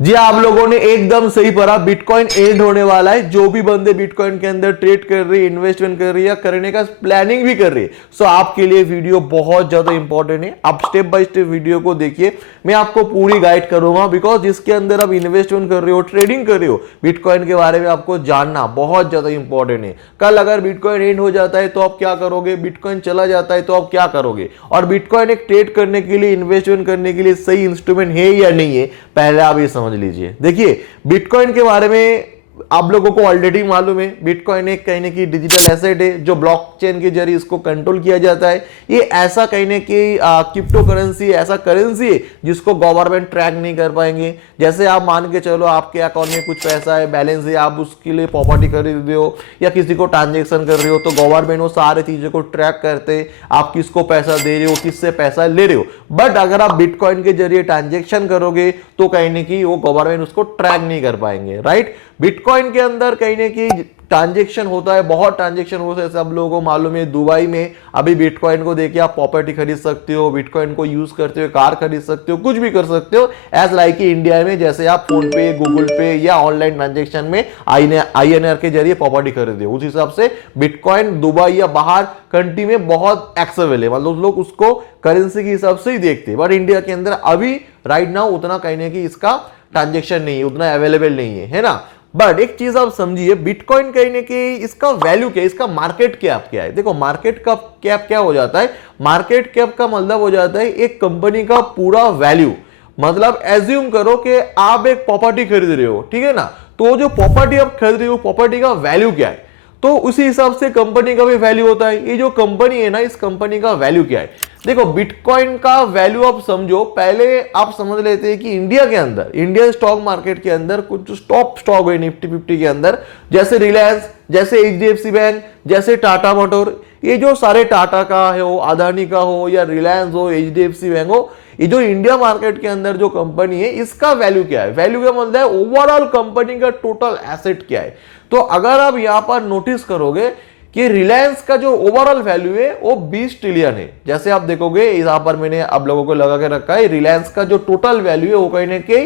जी आप लोगों ने एकदम सही पढ़ा, बिटकॉइन एंड होने वाला है। जो भी बंदे बिटकॉइन के अंदर ट्रेड कर रही है, इन्वेस्टमेंट कर रही है या करने का प्लानिंग भी कर रही है, सो आपके लिए वीडियो बहुत ज्यादा इंपॉर्टेंट है। आप स्टेप बाय स्टेप वीडियो को देखिए, मैं आपको पूरी गाइड करूंगा, बिकॉज जिसके अंदर आप इन्वेस्टमेंट कर रहे हो, ट्रेडिंग कर रहे हो, बिटकॉइन के बारे में आपको जानना बहुत ज्यादा इंपॉर्टेंट है। कल अगर बिटकॉइन एंड हो जाता है तो आप क्या करोगे, बिटकॉइन चला जाता है तो आप क्या करोगे, और बिटकॉइन एक ट्रेड करने के लिए, इन्वेस्टमेंट करने के लिए सही इंस्ट्रूमेंट है या नहीं है, पहले आप ये समझ लीजिए। देखिए बिटकॉइन के बारे में आप लोगों को ऑलरेडी मालूम है, बिटकॉइन एक कहने की डिजिटल एसेट है जो ब्लॉकचेन के जरिए इसको कंट्रोल किया जाता है। ये ऐसा कहने की क्रिप्टो करेंसी, ऐसा करेंसी है जिसको गवर्नमेंट ट्रैक नहीं कर पाएंगे। जैसे आप मान के चलो आपके अकाउंट में कुछ पैसा है, बैलेंस है, आप उसके लिए प्रॉपर्टी खरीद रहे हो या किसी को ट्रांजेक्शन कर रहे हो, तो गवर्नमेंट वो सारी चीजों को ट्रैक करते, आप किसको पैसा दे रहे हो, किससे पैसा ले रहे हो। बट अगर आप बिटकॉइन के जरिए ट्रांजेक्शन करोगे तो कहने की वो गवर्नमेंट उसको ट्रैक नहीं कर पाएंगे, राइट। बिटकॉइन के अंदर कहने की ट्रांजेक्शन होता है, बहुत ट्रांजेक्शन होता है, सब लोगों को मालूम है। दुबई में अभी बिटकॉइन को देखिए आप प्रॉपर्टी खरीद सकते हो, बिटकॉइन को यूज करते हो कार खरीद सकते हो, कुछ भी कर सकते हो। एज लाइक इंडिया में जैसे आप फोन पे, गूगल पे या ऑनलाइन ट्रांजेक्शन में INR के जरिए प्रॉपर्टी खरीदते हो, उस हिसाब से बिटकॉइन दुबई या बाहर कंट्री में बहुत एक्सेसिबल है, मतलब लोग उसको करेंसी के हिसाब से ही देखते हैं। बट इंडिया के अंदर अभी राइट नाउ उतना कहने की इसका ट्रांजेक्शन नहीं है, उतना अवेलेबल नहीं है ना। बट एक चीज आप समझिए, बिटकॉइन कहने की इसका वैल्यू क्या है, इसका मार्केट कैप क्या है। देखो मार्केट का कैप क्या हो जाता है, मार्केट कैप का मतलब हो जाता है एक कंपनी का पूरा वैल्यू। मतलब एज्यूम करो कि आप एक प्रॉपर्टी खरीद रहे हो, ठीक है ना, तो जो प्रॉपर्टी आप खरीद रहे हो, प्रॉपर्टी का वैल्यू क्या है, तो उसी हिसाब से कंपनी का भी वैल्यू होता है। ये जो कंपनी है ना, इस कंपनी का वैल्यू क्या है। देखो बिटकॉइन का वैल्यू आप समझो, पहले आप समझ लेते हैं कि इंडिया के अंदर, इंडियन स्टॉक मार्केट के अंदर कुछ टॉप स्टॉक है निफ्टी 50 के अंदर, जैसे रिलायंस, जैसे HDFC बैंक, जैसे टाटा मोटर, ये जो सारे टाटा का हो, अदानी का हो या रिलायंस हो, HDFC बैंक हो, ये जो इंडिया मार्केट के अंदर जो कंपनी है, इसका वैल्यू क्या है। वैल्यू का मतलब है ओवरऑल कंपनी का टोटल एसेट क्या है। तो अगर आप यहां पर नोटिस करोगे कि रिलायंस का जो ओवरऑल वैल्यू है वो 20 ट्रिलियन है। जैसे आप देखोगे यहां पर मैंने आप लोगों को लगा के रखा है, रिलायंस का जो टोटल वैल्यू है वो कहने के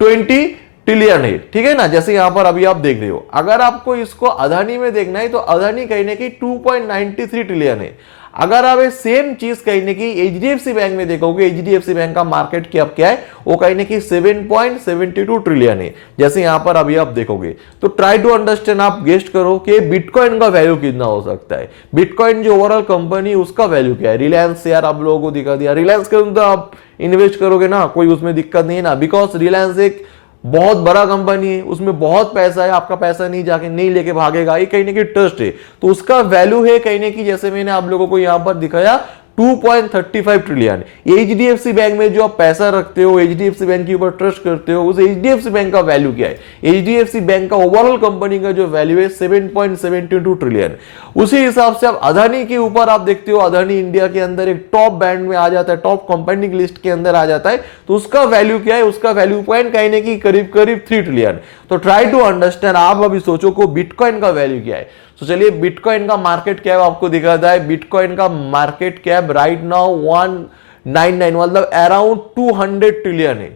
20 ट्रिलियन है, ठीक है ना। जैसे यहां पर अभी आप देख रहे हो, अगर आपको इसको अदानी में देखना है तो अदानी कहने की 2.93 ट्रिलियन है। अगर आप सेम चीज कहने की HDFC बैंक में देखोगे, HDFC बैंक का मार्केट कैप क्या है, वो कहने की 7.72 ट्रिलियन है। जैसे यहां पर अभी आप देखोगे, तो ट्राई टू अंडरस्टैंड, आप गेस्ट करो कि बिटकॉइन का वैल्यू कितना हो सकता है। बिटकॉइन जो ओवरऑल कंपनी उसका वैल्यू क्या है। रिलायंस यार आप लोगों को दिखा दिया, रिलायंस के अंदर आप इन्वेस्ट करोगे ना, कोई उसमें दिक्कत नहीं है ना, बिकॉज रिलायंस एक बहुत बड़ा कंपनी है, उसमें बहुत पैसा है, आपका पैसा नहीं जाके नहीं लेके भागेगा, ये कहने की ट्रस्ट है, तो उसका वैल्यू है कहने की, जैसे मैंने आप लोगों को यहां पर दिखाया 2.35 ट्रिलियन। HDFC बैंक में जो आप पैसा रखते हो, HDFC बैंक के ऊपर ट्रस्ट करते हो, उस HDFC बैंक का वैल्यू क्या है। HDFC बैंक का ओवरऑल कंपनी का जो वैल्यू है 7.72 ट्रिलियन। उसी हिसाब से आप अदानी के ऊपर आप देखते हो, अदानी इंडिया के अंदर एक टॉप बैंड में आ जाता है, टॉप कंपनी की लिस्ट के अंदर आ जाता है, तो उसका वैल्यू क्या है, उसका वैल्यू पॉइंट कहने की करीब करीब 3 ट्रिलियन। तो ट्राई टू अंडरस्टैंड, आप अभी सोचो को बिटकॉइन का वैल्यू क्या है। तो चलिए बिटकॉइन का मार्केट कैप आपको दिखाता है। बिटकॉइन का मार्केट कैप राइट नाउ 199, मतलब अराउंड 200 ट्रिलियन है।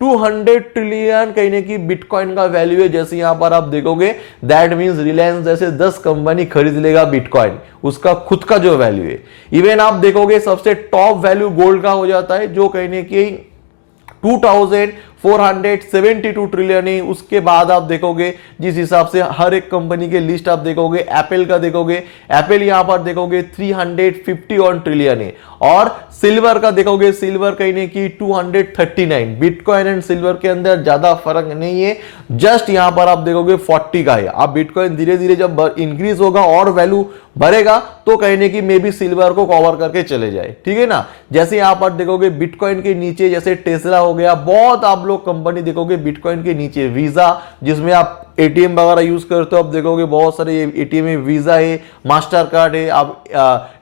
200 ट्रिलियन कहने की बिटकॉइन का वैल्यू है। जैसे यहां पर आप देखोगे, दैट मींस रिलायंस जैसे 10 कंपनी खरीद लेगा बिटकॉइन, उसका खुद का जो वैल्यू है। इवन आप देखोगे सबसे टॉप वैल्यू गोल्ड का हो जाता है, जो कहने की 2472 ट्रिलियन है। उसके बाद आप देखोगे जिस हिसाब से हर एक कंपनी के लिस्ट आप देखोगे, एप्पल का देखोगे, एप्पल यहां पर देखोगे 351 ट्रिलियन है। और सिल्वर का देखोगे, सिल्वर कहने की 239। बिटकॉइन एंड सिल्वर के अंदर ज्यादा फर्क नहीं है, जस्ट यहां पर आप देखोगे 40 का है। आप बिटकॉइन धीरे धीरे जब इंक्रीज होगा और वैल्यू बढ़ेगा तो कहने की मे बी सिल्वर को कवर करके चले जाए, ठीक है ना। जैसे यहां पर देखोगे बिटकॉइन के नीचे जैसे टेस्ला हो गया, बहुत आप लोग कंपनी देखोगे बिटकॉइन के नीचे, वीजा जिसमें आप एटीएम वगैरह यूज करते हो, आप देखोगे बहुत सारे एटीएम में वीजा है, मास्टर कार्ड है। आप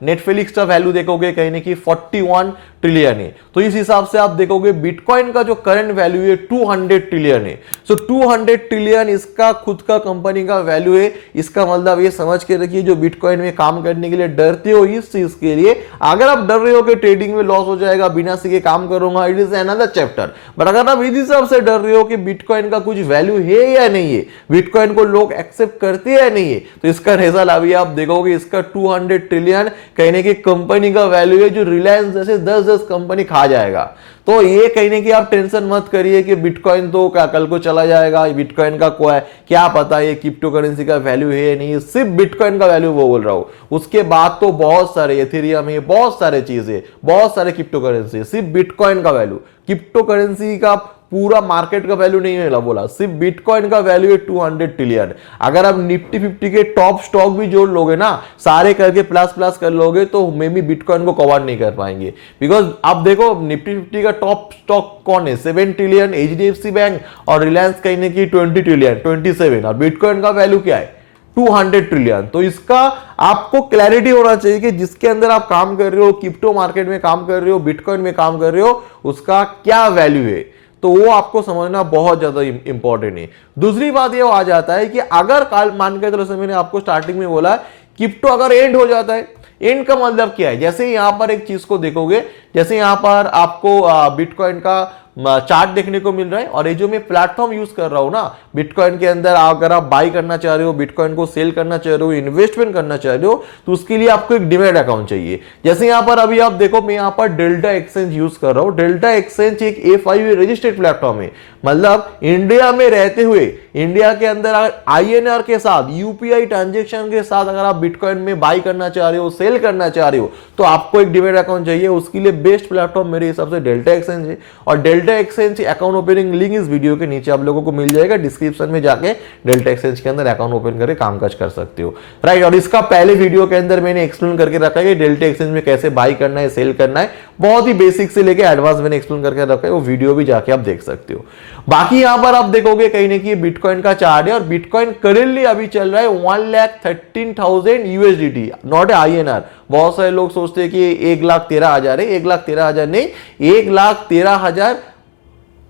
नेटफ्लिक्स का वैल्यू देखोगे कहीं ना कहीं 41 ट्रिलियन है। तो इस हिसाब से आप देखोगे बिटकॉइन का जो करंट वैल्यू है 200 ट्रिलियन है। सो 200 ट्रिलियन इसका खुद का कंपनी का वैल्यू है। इसका मतलब ये समझ के रखिए, जो बिटकॉइन में काम करने के लिए डरते हो इस चीज के लिए, अगर आप डर रहे हो कि ट्रेडिंग में लॉस हो जाएगा, बिना सीखे काम करूंगा, it is another chapter. But अगर आप इस हिसाब से डर रहे हो कि बिटकॉइन का कुछ वैल्यू है या नहीं है, बिटकॉइन को लोग एक्सेप्ट करते हैं या नहीं है, तो इसका रिजल्ट अभी आप देखोगे, इसका 200 ट्रिलियन कहने की कंपनी का वैल्यू है, जो रिलायंस जैसे 10 कंपनी खा जाएगा। तो ये कहने की आप टेंशन मत करिए कि बिटकॉइन तो क्या कल को चला जाएगा, बिटकॉइन का क्या पता ये क्रिप्टो करेंसी का वैल्यू है नहीं, सिर्फ बिटकॉइन का वैल्यू वो बोल रहा हूं। उसके बाद तो बहुत सारे एथेरियम है, बहुत सारे चीजें, बहुत सारे क्रिप्टो करेंसी, सिर्फ बिटकॉइन का वैल्यू, क्रिप्टो करेंसी का पूरा मार्केट का वैल्यू नहीं है बोला, सिर्फ बिटकॉइन का वैल्यू है 200 ट्रिलियन। अगर आप निफ्टी 50 के टॉप स्टॉक भी जोड़ लोगे ना, सारे करके प्लस प्लस कर लोगे, तो मे भी बिटकॉइन को कवर नहीं कर पाएंगे। बिकॉज आप देखो निफ्टी 50 का टॉप स्टॉक कौन है, 7 ट्रिलियन एचडीएफसी बैंक, और रिलायंस कहने की 20 ट्रिलियन 27, और बिटकॉइन का वैल्यू क्या है 200 ट्रिलियन। तो इसका आपको क्लैरिटी होना चाहिए कि जिसके अंदर आप काम कर रहे हो, क्रिप्टो मार्केट में काम कर रहे हो, बिटकॉइन में काम कर रहे हो, उसका क्या वैल्यू है, तो वो आपको समझना बहुत ज्यादा इंपॉर्टेंट है। दूसरी बात ये आ जाता है कि अगर काल मान के चलो, मैंने आपको स्टार्टिंग में बोला क्रिप्टो अगर एंड हो जाता है, एंड का मतलब क्या है, जैसे यहां पर एक चीज को देखोगे, जैसे यहां पर आपको बिटकॉइन का चार्ट देखने को मिल रहा है, और ये जो मैं प्लेटफॉर्म यूज कर रहा हूं ना बिटकॉइन के अंदर, अगर आप बाई करना चाह रहे हो, बिटकॉइन को सेल करना चाह रहे हो, इन्वेस्टमेंट करना चाह रहे हो, तो उसके लिए आपको एक डीमैट अकाउंट चाहिए। जैसे यहां पर अभी आप देखो, मैं यहां पर डेल्टा एक्सचेंज यूज कर रहा हूं। डेल्टा एक्सचेंज एक A5 रजिस्टर्ड प्लेटफॉर्म है, मतलब इंडिया में रहते हुए, इंडिया के अंदर INR के साथ, यूपीआई ट्रांजेक्शन के साथ अगर आप बिटकॉइन में बाई करना चाह रहे हो, सेल करना चाह रहे हो, तो आपको एक डीमैट अकाउंट चाहिए। उसके लिए बेस्ट प्लेटफॉर्म मेरे हिसाब से डेल्टा एक्सचेंज है, और delta exchange account opening link इस वीडियो के नीचे आप लोगों को मिल जाएगा, डिस्क्रिप्शन में जाके डेल्टा एक्सचेंज के अंदर अकाउंट ओपन करके कामकाज कर सकते हो, राइट। और इसका पहले वीडियो के अंदर मैंने एक्सप्लेन करके रखा है कि डेल्टा एक्सचेंज में कैसे बाई करना है, सेल करना है, बहुत ही बेसिक से लेके एडवांस मैंने एक्सप्लेन करके रखा है, वो वीडियो भी जाके आप देख सकते हो। बाकी यहां पर आप देखोगे कहीं ना कहीं बिटकॉइन का चार्ट है, और बिटकॉइन करेंटली अभी चल रहा है 1,13,000 USDT, नॉट INR। बहुत सारे लोग सोचते हैं कि 1,13,000 है, 1,13,000 नहीं, 1,13,000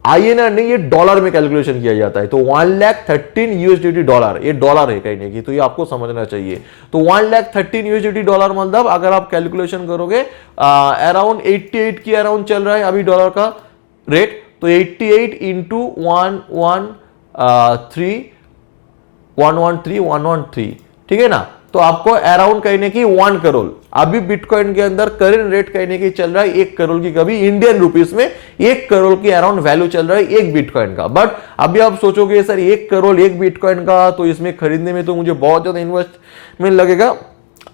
INR नहीं, ये डॉलर में कैलकुलेशन किया जाता है। तो 1,13,000 USDT डॉलर, ये डॉलर है कहीं नहीं, तो ये आपको समझना चाहिए। तो 1,13,000 USDT डॉलर मतलब अगर आप कैलकुलेशन करोगे अराउंड 88 की अराउंड चल रहा है अभी डॉलर का रेट, तो 88 इंटू 113, ठीक है ना, तो आपको अराउंड कहने की 1 करोड़ अभी बिटकॉइन के अंदर करेंट रेट कहने की चल रहा है 1 करोड़ की, कभी इंडियन रुपीस में 1 करोड़ की अराउंड वैल्यू चल रहा है एक बिटकॉइन का। बट अभी आप सोचोगे सर 1 करोड़ एक बिटकॉइन का, तो इसमें खरीदने में तो मुझे बहुत ज्यादा इन्वेस्टमेंट लगेगा।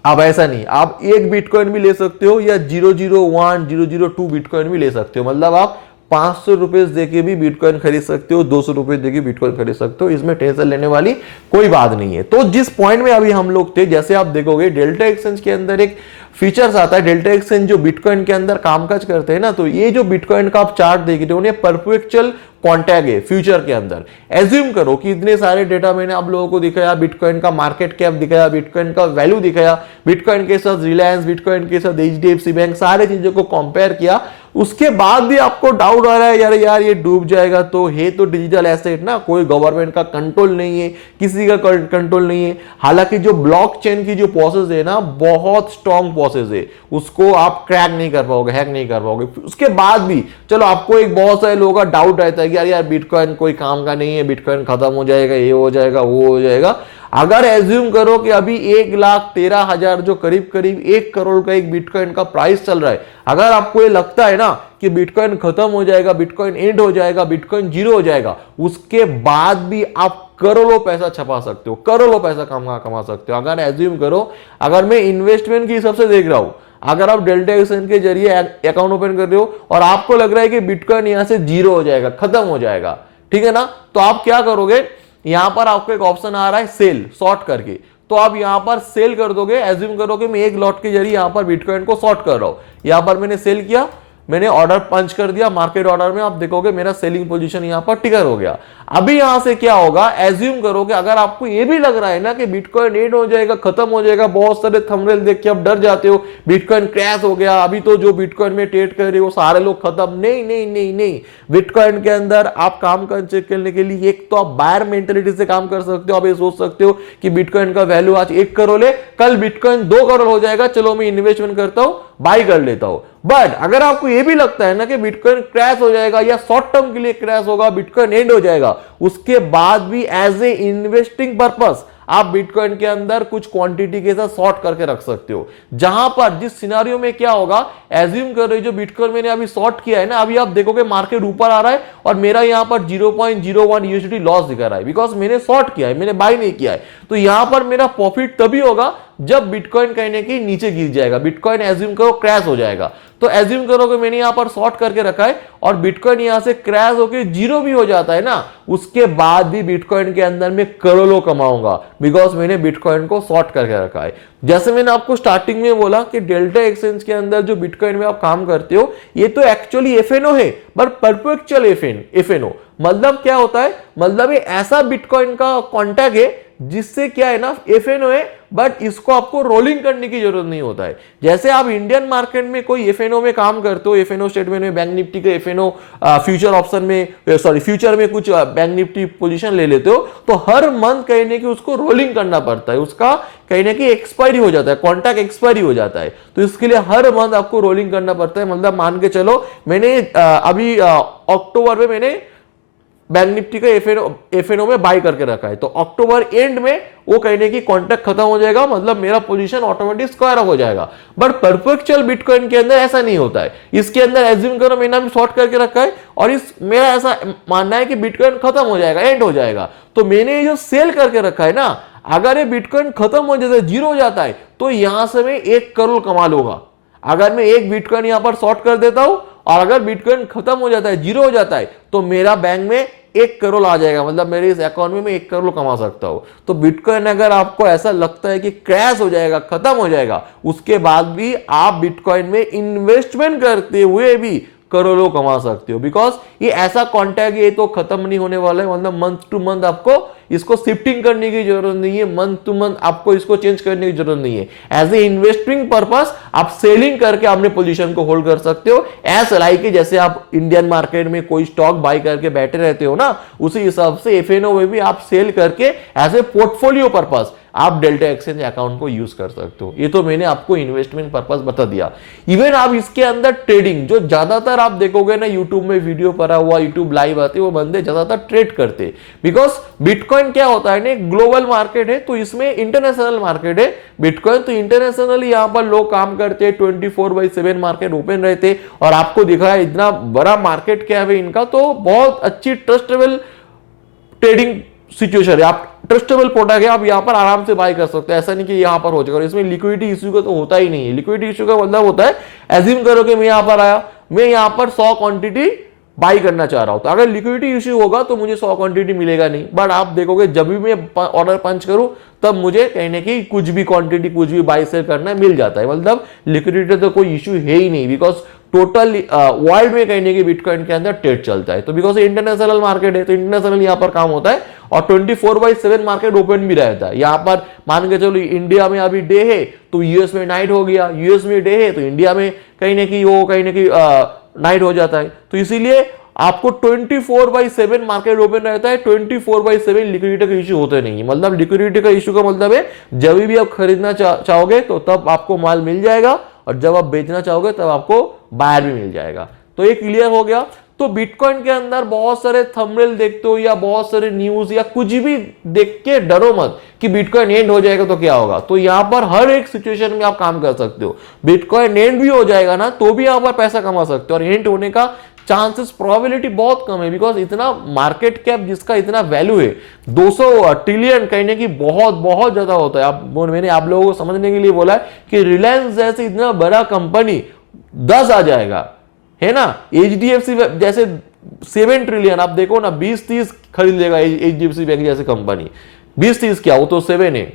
अब ऐसा नहीं, आप एक बिटकॉइन भी ले सकते हो, या 001 002 बिटकॉइन भी ले सकते हो, मतलब आप 500 रुपए देके भी बिटकॉइन खरीद सकते हो, 200 रुपए देके बिटकॉइन खरीद सकते हो, इसमें टेंशन लेने वाली कोई बात नहीं है। तो जिस पॉइंट में अभी हम लोग थे, जैसे आप देखोगे डेल्टा एक्सचेंज के अंदर एक फीचर्स आता है, डेल्टा एक्सचेंज जो बिटकॉइन के अंदर कामकाज करते हैं ना, तो ये जो बिटकॉइन का आप चार्ट देख रहे हो, उन्हें परपेचुअल कॉन्टैक्ट है फ्यूचर के अंदर। एज्यूम करो कि इतने सारे डेटा मैंने आप लोगों को दिखाया, बिटकॉइन का मार्केट कैप दिखाया, बिटकॉइन का वैल्यू दिखाया, बिटकॉइन के साथ रिलायंस, बिटकॉइन के साथ HDFC बैंक, सारे चीजों को कंपेयर किया, उसके बाद भी आपको डाउट आ रहा है यार ये डूब जाएगा, तो है तो डिजिटल एसेट ना, कोई गवर्नमेंट का कंट्रोल नहीं है, किसी का कंट्रोल नहीं है। हालांकि जो ब्लॉकचेन की जो प्रोसेस है ना, बहुत स्ट्रॉन्ग प्रोसेस है, उसको आप क्रैक नहीं कर पाओगे, हैक नहीं कर पाओगे। उसके बाद भी चलो आपको एक बहुत सारे लोगों का डाउट रहता है कि यार बिटकॉइन कोई काम का नहीं है, बिटकॉइन खत्म हो जाएगा, ये हो जाएगा, वो हो जाएगा। अगर एज्यूम करो कि अभी 1,13,000 जो करीब करीब 1 करोड़ का एक बिटकॉइन का प्राइस चल रहा है, अगर आपको ये लगता है ना कि बिटकॉइन खत्म हो जाएगा, बिटकॉइन एंड हो जाएगा, बिटकॉइन जीरो हो जाएगा, उसके बाद भी आप करोड़ों पैसा छपा सकते हो, करोड़ों पैसा कमा सकते हो। अगर एज्यूम करो, अगर मैं इन्वेस्टमेंट के हिसाब से देख रहा हूं, अगर आप डेल्टा एक्सचेंज के जरिए अकाउंट ओपन कर रहे हो और आपको लग रहा है कि बिटकॉइन यहां से जीरो हो जाएगा, खत्म हो जाएगा, ठीक है ना, तो आप क्या करोगे, यहां पर आपको एक ऑप्शन आ रहा है सेल, शॉर्ट करके, तो आप यहां पर सेल कर दोगे। एज्यूम करो कि मैं एक लॉट के जरिए यहां पर बिटकॉइन को शॉर्ट कर रहा हूं, यहां पर मैंने सेल किया, मैंने ऑर्डर पंच कर दिया मार्केट ऑर्डर में, आप देखोगे मेरा सेलिंग पोजीशन यहां पर टिकर हो गया। अभी यहां से क्या होगा, एज्यूम करो कि अगर आपको ये भी लग रहा है ना कि बिटकॉइन एंड हो जाएगा, खत्म हो जाएगा, बहुत सारे थंबनेल देख के आप डर जाते हो, बिटकॉइन क्रैश हो गया, अभी तो जो बिटकॉइन में ट्रेड कर रहे हो सारे लोग खत्म। नहीं नहीं नहीं नहीं, बिटकॉइन के अंदर आप काम करने के लिए एक तो आप बायर मेंटेलिटी से काम कर सकते हो। आप ये सोच सकते हो कि बिटकॉइन का वैल्यू आज 1 करोड़ है, कल बिटकॉइन 2 करोड़ हो जाएगा, चलो मैं इन्वेस्टमेंट करता हूं, बाई कर लेता हूं। बट अगर आपको यह भी लगता है ना कि बिटकॉइन क्रैश हो जाएगा या शॉर्ट टर्म के लिए क्रैश होगा, बिटकॉइन एंड हो जाएगा, उसके बाद भी एज ए इन्वेस्टिंग पर्पस आप बिटकॉइन के अंदर कुछ क्वांटिटी के साथ शॉर्ट करके रख सकते हो। जहां पर जिस सिनारियो में क्या होगा, एज्यूम कर रहे हो जो बिटकॉइन मैंने अभी शॉर्ट किया है ना, अभी आप देखोगे मार्केट ऊपर आ रहा है और मेरा यहां पर 0.01 यूएसडी लॉस दिखा रहा है, बिकॉज मैंने शॉर्ट किया है, मैंने बाय नहीं किया है। तो यहां पर मेरा प्रॉफिट तभी होगा जब बिटकॉइन कहीं ना कहीं नीचे गिर जाएगा, बिटकॉइन एज्यूम करो क्रैश हो जाएगा। तो एज्यूम करो कि मैंने यहां पर शॉर्ट करके रखा है और बिटकॉइन यहां से क्रैश होकर 0 भी हो जाता है ना, उसके बाद भी बिटकॉइन के अंदर मैं करोड़ों कमाऊंगा, बिकॉज मैंने बिटकॉइन को शॉर्ट करके रखा है। जैसे मैंने आपको स्टार्टिंग में बोला कि डेल्टा एक्सचेंज के अंदर जो बिटकॉइन में आप काम करते हो, ये तो एक्चुअली एफएनओ है, बट परपेचुअल एफएनओ मतलब क्या होता है, मतलब ये ऐसा बिटकॉइन का कॉन्टैक्ट है जिससे क्या है ना, एफएनओ है, बट इसको आपको रोलिंग करने की जरूरत नहीं होता है। जैसे आप इंडियन मार्केट में कोई एफएनओ में काम करते हो, एफएनओ स्टेटमेंट में बैंक निफ्टी के एफएनओ फ्यूचर ऑप्शन में फ्यूचर में कुछ बैंक निफ्टी पोजीशन ले लेते हो, तो हर मंथ कहीं ना कहीं उसको रोलिंग करना पड़ता है, उसका कहीं ना कहीं एक्सपायरी हो जाता है, कॉन्ट्रैक्ट एक्सपायरी हो जाता है। तो इसके लिए हर मंथ आपको रोलिंग करना पड़ता है। मतलब मान के चलो मैंने अभी अक्टूबर में मैंने बैंक निफ्टी का एफएनओ में बाय करके रखा है, तो अक्टूबर एंड में वो कहने की कॉन्ट्रैक्ट खत्म हो जाएगा, मतलब मेरा पोजीशन ऑटोमेटिक स्क्वायर हो जाएगा। बट परपेचुअल बिटकॉइन के अंदर ऐसा नहीं होता है। इसके अंदर एज्यूम करो मैंने भी शॉर्ट करके रखा है और इस मेरा ऐसा मानना है कि बिटकॉइन खत्म हो जाएगा, एंड हो जाएगा, तो मैंने जो सेल करके रखा है ना, अगर ये बिटकॉइन खत्म हो जाता है, 0 हो जाता है, तो यहां से मैं 1 करोड़ कमा लूंगा। अगर मैं एक बिटकॉइन यहां पर शॉर्ट कर देता हूं और अगर बिटकॉइन खत्म हो जाता है, 0 हो जाता है, तो मेरा बैंक में 1 करोड़ आ जाएगा, मतलब मेरे इस अकाउंट में मैं 1 करोड़ कमा सकता हूं। तो बिटकॉइन अगर आपको ऐसा लगता है कि क्रैश हो जाएगा, खत्म हो जाएगा, उसके बाद भी आप बिटकॉइन में इन्वेस्टमेंट करते हुए भी करोड़ों कमा सकते हो, बिकॉज ये ऐसा कॉन्टैक्ट ये तो खत्म नहीं होने वाला है। मतलब मंथ टू मंथ आपको इसको शिफ्टिंग करने की जरूरत नहीं है, मंथ टू मंथ आपको इसको चेंज करने की जरूरत नहीं है। एज ए इन्वेस्टिंग पर्पस आप सेलिंग करके अपने पोजीशन को होल्ड कर सकते हो, एज लाइक जैसे आप इंडियन मार्केट में कोई स्टॉक बाय करके बैठे रहते हो ना, उसी हिसाब से एफएनओ में भी आप सेल करके एज ए पोर्टफोलियो पर्पस आप डेल्टा एक्सचेंज अकाउंट को यूज कर सकते हो। ये तो मैंने आपको इन्वेस्टमेंट पर्पस बता दिया। इवन आप इसके अंदर ट्रेडिंग, जो ज्यादातर आप देखोगे ना यूट्यूब में वीडियो पड़ा हुआ, यूट्यूब लाइव आते, वो बंदे ज्यादातर ट्रेड करते, बिकॉज बिटकॉइन क्या होता है ना, ग्लोबल मार्केट है, तो इसमें इंटरनेशनल मार्केट है बिटकॉइन, तो इंटरनेशनली यहां पर लोग काम करते हैं, 24/7 मार्केट ओपन रहते, और आपको दिखा है इतना बड़ा मार्केट क्या है इनका, तो बहुत अच्छी ट्रस्टेबल ट्रेडिंग सिचुएशन है। आप ट्रस्टेबल प्रोडक्ट है, आप यहां पर आराम से बाय कर सकते हैं, ऐसा नहीं कि यहां पर हो जाएगा। इसमें लिक्विडिटी इश्यू का तो होता ही नहीं है। लिक्विडिटी इश्यू का मतलब होता है, एज्यूम करो कि मैं यहां पर आया, मैं यहां पर 100 क्वांटिटी बाई करना चाह रहा हूं, तो अगर लिक्विडिटी इश्यू होगा तो मुझे 100 क्वांटिटी मिलेगा नहीं। बट आप देखोगे जब भी मैं ऑर्डर पंच करूं तब मुझे कहने की कुछ भी क्वांटिटी कुछ भी बाई सेल करना मिल जाता है। मतलब लिक्विडिटी तो कोई इश्यू है ही नहीं, बिकॉज टोटल वर्ल्ड में कहने की बिटकॉइन के अंदर ट्रेड चलता है। तो बिकॉज इंटरनेशनल मार्केट है, तो इंटरनेशनल यहां पर काम होता है और 24/7 मार्केट ओपन भी रहता है। यहां पर मान के चलो इंडिया में अभी डे है तो यूएस में नाइट हो गया, यूएस में डे है तो इंडिया में कहीं ना कहीं नाइट हो जाता है। तो इसीलिए आपको 24/7 मार्केट ओपन रहता है, 24/7 लिक्विडिटी का इश्यू होते नहीं है। मतलब लिक्विडिटी का इश्यू का मतलब है जब भी आप खरीदना चाहोगे तो तब आपको माल मिल जाएगा, और जब आप बेचना चाहोगे तब आपको बायर भी मिल जाएगा। तो ये क्लियर हो गया। तो बिटकॉइन के अंदर बहुत सारे थंबनेल देखते हो या बहुत सारे न्यूज या कुछ भी देख के डरो मत कि बिटकॉइन एंड हो जाएगा तो क्या होगा। तो यहां पर हर एक सिचुएशन में आप काम कर सकते हो। बिटकॉइन एंड भी हो जाएगा ना तो भी यहां पर पैसा कमा सकते हो, और एंड होने का चांसेस प्रोबेबिलिटी बहुत कम है, बिकॉज इतना मार्केट कैप जिसका इतना वैल्यू है 200 ट्रिलियन कहने की बहुत बहुत ज्यादा होता है। मैंने आप लोगों को समझने के लिए बोला है कि रिलायंस जैसे इतना बड़ा कंपनी 10 आ जाएगा, है ना। एचडीएफसी जैसे 7 ट्रिलियन, आप देखो ना 20-30 खरीद लेगा एचडीएफसी बैंक जैसे कंपनी। 20-30 क्या, वो तो 7 है,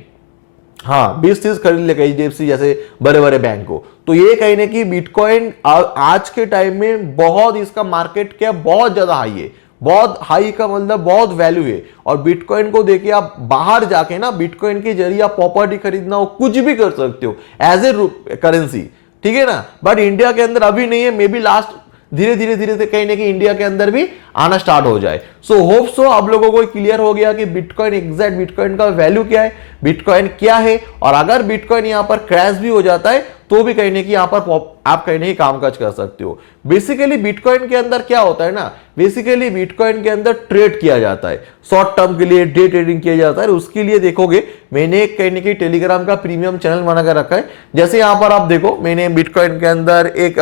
हाँ 20-30 खरीद लेगा एचडीएफसी जैसे बड़े बड़े बैंक को। तो ये कहने की बिटकॉइन आज के टाइम में बहुत, इसका मार्केट कैप बहुत ज्यादा हाई है, बहुत हाई का मतलब बहुत वैल्यू है। और बिटकॉइन को देखिए, आप बाहर जाके ना बिटकॉइन के जरिए आप प्रॉपर्टी खरीदना हो, कुछ भी कर सकते हो एज ए करेंसी, ठीक है ना। बट इंडिया के अंदर अभी नहीं है, मे बी लास्ट धीरे धीरे कहीं ना कहीं इंडिया के अंदर भी आना स्टार्ट हो जाए। सो होप सो आप लोगों को क्लियर हो गया कि बिटकॉइन एग्जैक्ट बिटकॉइन का वैल्यू क्या है, बिटकॉइन क्या है, और अगर बिटकॉइन यहां पर क्रैश भी हो जाता है तो भी कहीं ना कहीं यहां पर आप कहीं ना कहीं कामकाज कर सकते हो। बेसिकली बिटकॉइन के अंदर क्या होता है ना, बेसिकली बिटकॉइन के अंदर ट्रेड किया जाता है, शॉर्ट टर्म के लिए डे ट्रेडिंग किया जाता है। उसके लिए देखोगे मैंने कहीं ना कहीं टेलीग्राम का प्रीमियम चैनल बना कर रखा है। जैसे यहां पर आप देखो, मैंने बिटकॉइन के अंदर एक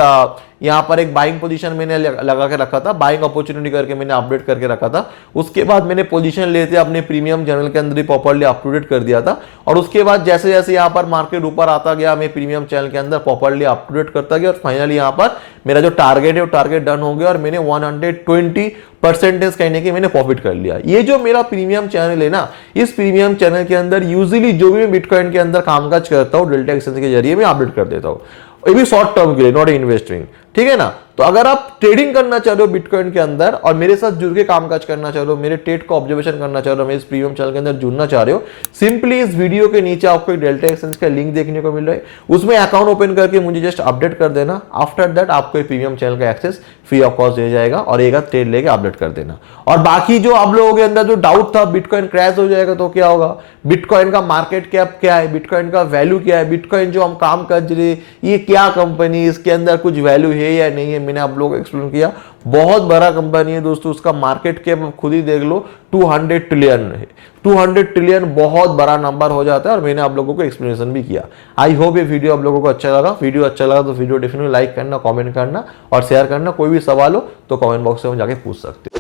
यहां पर एक बाइंग पोजीशन मैंने लगा के रखा था, बाइंग अपॉर्चुनिटी करके मैंने अपडेट करके रखा था। उसके बाद मैंने पोजीशन लेते अपने प्रीमियम चैनल के अंदर ही प्रॉपर्ली अपडेट कर दिया था। और उसके बाद जैसे जैसे यहां पर मार्केट ऊपर आता गया, मैं प्रीमियम चैनल के अंदर प्रॉपर्ली अपडेट करता गया, और फाइनली यहां पर मेरा जो टारगेट है वो टारगेट डन हो गया, और मैंने 120% कहीं ना कहीं मैंने प्रॉफिट कर लिया। ये जो मेरा प्रीमियम चैनल है ना, इस प्रीमियम चैनल के अंदर यूजुअली जो भी मैं बिटकॉइन के अंदर कामकाज करता हूँ डेल्टा एक्सचेंज के जरिए मैं अपडेट कर देता हूँ, ये भी शॉर्ट टर्म के लिए, नॉट इन्वेस्टिंग, ठीक है ना। तो अगर आप ट्रेडिंग करना चाह रहे हो बिटकॉइन के अंदर और मेरे साथ जुड़ के कामकाज करना चाह रहे हो, मेरे ट्रेड को ऑब्जर्वेशन करना चाह रहे हो, मेरे इस प्रीमियम चैनल के अंदर जुड़ना चाह रहे हो, सिंपली इस वीडियो के नीचे आपको एक डेल्टा एक्सचेंज का लिंक देखने को मिल रहा है, उसमें अकाउंट ओपन करके मुझे जस्ट अपडेट कर देना। आफ्टर दैट आपको प्रीमियम चैनल का एक्सेस फ्री ऑफ कॉस्ट दे जाएगा, और एक ट्रेड लेके अपडेट कर देना। और बाकी जो आप लोगों के अंदर जो डाउट था बिटकॉइन क्रैश हो जाएगा तो क्या होगा, बिटकॉइन का मार्केट कैप क्या है, बिटकॉइन का वैल्यू क्या है, बिटकॉइन जो हम काम कर रहे हैं ये क्या कंपनी, इसके अंदर कुछ वैल्यू है या नहीं है, मैंने आप लोगों को एक्सप्लेन किया। बहुत बड़ा कंपनी है दोस्तों, उसका मार्केट कैप खुद ही देख लो 200 ट्रिलियन है। 200 ट्रिलियन बहुत बड़ा नंबर हो जाता है, और मैंने आप लोगों को एक्सप्लेनेशन भी किया। आई होप ये वीडियो आप लोगों को अच्छा लगा। वीडियो अच्छा लगा तो वीडियो डेफिनेटली लाइक करना, कमेंट करना और शेयर करना। कोई भी सवाल हो तो कमेंट बॉक्स में जाके पूछ सकते हो।